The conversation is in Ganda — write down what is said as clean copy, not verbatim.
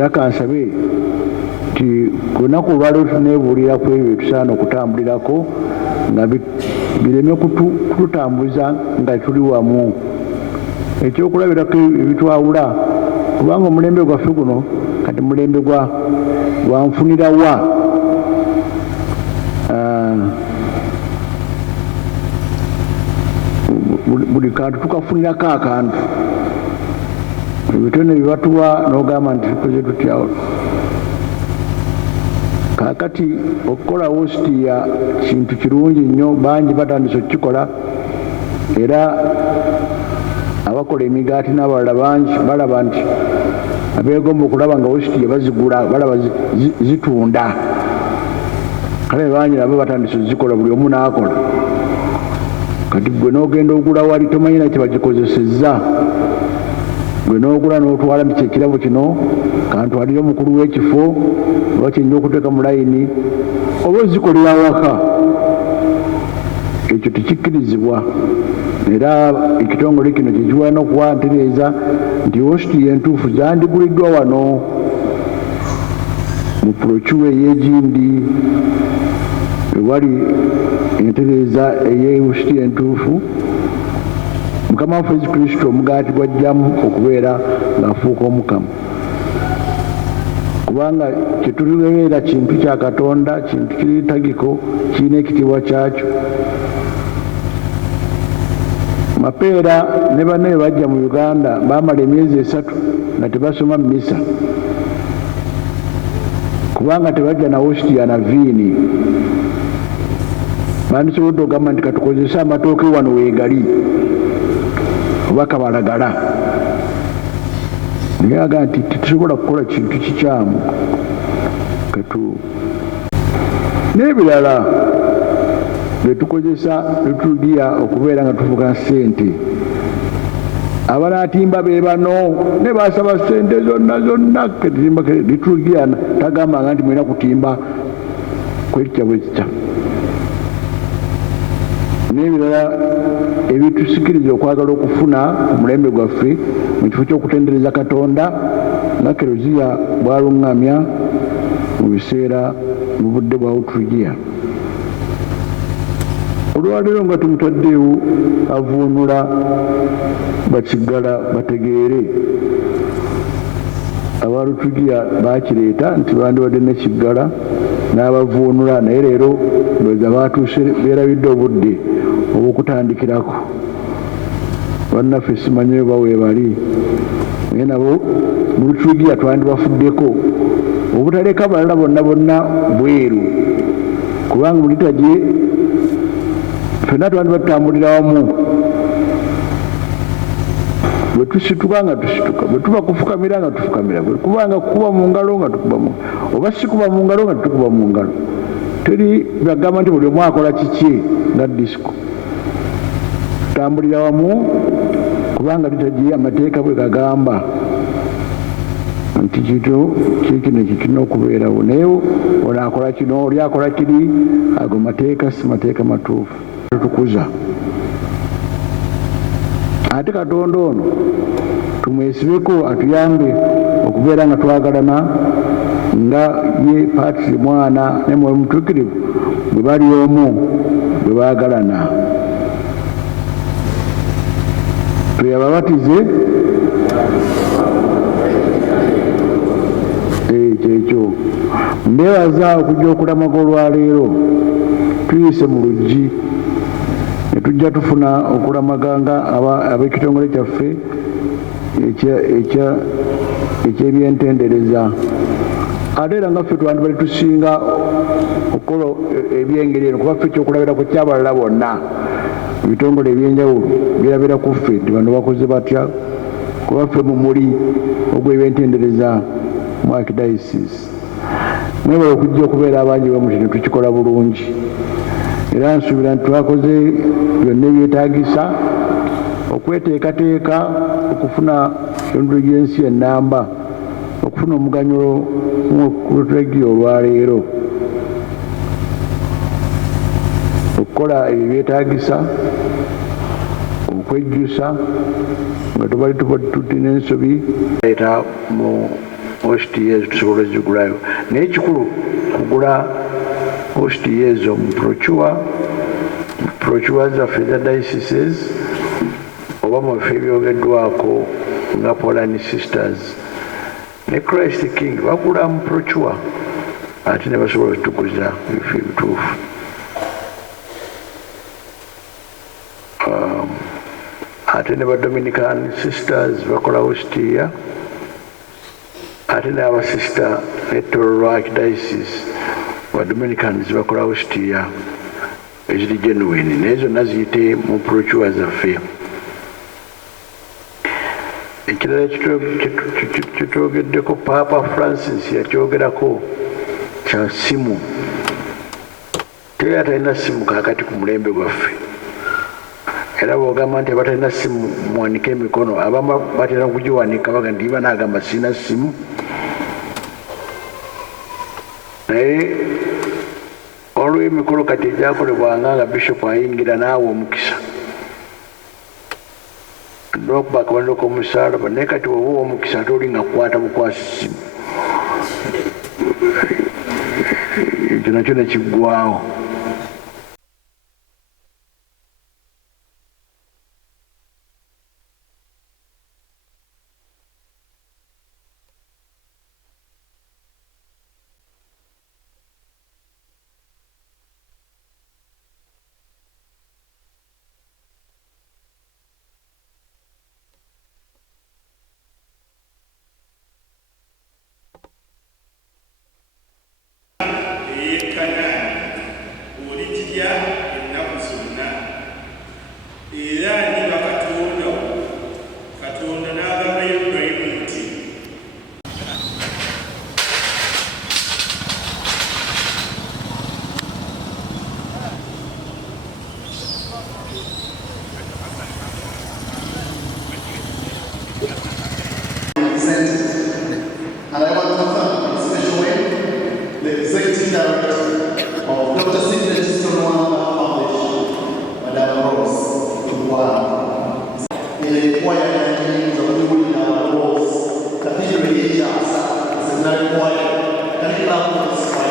era kansabe nti ku lunaku olwaliwo tuneebuulira ku ebyo tusaana okutambulirako nga bireme kututambuza nga tuli wamu. Ekyokulabirako ebitwawula kubanga omulembe gwaffe guno kati mulembe gwanfunirawa buli kantu tukafunirako akantu. Ebitone bibatuwa n'ogamba nti tukoze tutya. Kakati okukola wositi ya kintu kirungi nnyo, bangi batandise okukikola, era abakola emigaati n'abalala bangi balaba nti abeegomba okulaba nga wositi bazigula balaba zitunda. Kale bangi nabo batandise zikola, buli omu n'akola. Kati gwe n'ogenda ogula wali tomanyi na kye bagikozesezza. Gwe n'ogula n'otwala nti kyekirabo kino kantwalire omukulu w'ekifo oba kyenja okuteeka mu layini oba ozikolera waka. Ekyo tekikkirizibwa, era ekitongole kino kyekiwala n'okuwantereeza nti wositi entuufu zandiguliddwa wano mu Procuwa ey'Egindi ewali entereeza ey'ewositi entuufu. Mukama waffe Yesu Kristo omugaati gwajjamu okubeera ng'afuuka omukama, kubanga kyetulibeera kintu kya Katonda, kintu kiritagiko, kirina ekitiibwa kyakyo. Mapeera ne banne bajja mu Uganda baamala emyezi 3 nga tebasoma mmisa kubanga tebajja na wositi ya naviini. Bandisobodde ogamba nti katukozese amatooke wano weegali oba kabalagala. Naye agamba nti tetusobola kukola kintu kikyamu n'ebirala bye tukozesa liturgia okubeera nga tufuka ssente. Abanaatimba be bano ne basaba ssente zonna ketimba liturgia tagambanga nti mulina kutimba kwekitya bwekitya. N'ebirala ebitusikiriza okwagala okufuna ku mulembe gwaffe mu kifo ky'okutendereza Katonda nga Kereziya bw'aluŋŋamya mu biseera mu budde bwa liturgia. Olwaleero nga tumutaddeewo avuunula bakiggala bategeere. Aba liturgia bakireeta nti bandibadde ne kiggala n'abavuunula, naye leero bweza baatuuse beerabidde obudde obw'okutandikirako. Bannaffe simanyi oba weebali, naye nabo mu liturgia twandibafuddeko obutaleka balala bonna bweru, kubanga mu liturgia ffenna twandibatambulira wamu. Bwe tusituka nga tusituka, bwe tuba kufukamira nga tufukamira, bwe kubanga kukuba mu ngalo nga tukuba mu ngalo, oba sikuba mu ngalo nga tukuba mu ngalo. Teri bagamba nti buli omu akola kiki nga disiko. Tutambulira wamu kubanga liturgia amateeka bwe gagamba nti kino kirina okubeerawo, naye ono akola kino oli akola kiri. Ago mateeka si mateeka matuufu. Tukuza ate Katonda ono tumwesibeko atuyambe okubeera nga twagalana nga ye Patiri Mwana ne Mwoyo Mutuukirivu bwe bali omu bwe baagalana. Tuyababatize kyekyo. Mbeebaza okujja okulamaga olwaleero tuyise mu luggi ne tujja tufuna okulamaga nga ab'ekitongole kyaffe eky'ebyentendereza. Ate era nga ffe twandibali tusinga okukola ebyengeri eno kuba ffe ekyokulabirako kyabalala bonna. Ebitongole ebyenjawulo birabira ku ffe nti bano bakoze batya, kuba ffe mu muli ogw'ebyentendereza mu Archdiocese. Mwebale okujja okubeera abangi bamuti ne tukikola bulungi, era nsuubira nti twakoze byonna ebyetaagisa okweteekateeka okufuna endulu y'ensi ennamba, okufuna omuganyulo ku liturgia olwaleero, okukola ebyo byetaagisa, okwejjusa nga tubali tulina ensobi leeta mu hositi ezo tusobola zigulayo naye kikulu kugula hositi ezo mu brochure zaffe za dioceses oba mu bifo ebyogeddwako nga Pauline Sisters ne Christ King bagula mu brochure ate ne basobola tukuza bifo ebituufu. Ate ne ba Dominican Sisters bakola hostia ate ne aba sister ne Tororo Archdiocese ba Dominicans bakola hostia eziri genuine nezo naziyite mu brochure zaffe. Ekirala kitwogeddeko Papa Francis yakyogerako kya simu. Teri atalina simu kakati ku mulembe gwaffe era bw'ogamba nti abatalina simu muwanike emikono abamu batera kugiwanika baga nti iba naagamba sina simu naye olw'emikolo kati egyakolebwanga nga bishop ayingira naawe omukisa n'okuba akabonero k'omusalaba naye kati oba omukisa ate oli nga kukwata bukwasi simu ekyo nakyo nekiggwawo. And I want to thank in a special way the Executive Director of Dr. Sidney Stonewall Foundation, Madame Rose Tukwala. Ilikuwa ya nyingi za kuuli na Rose, katika rejea sasa, zinalikuwa katika kwa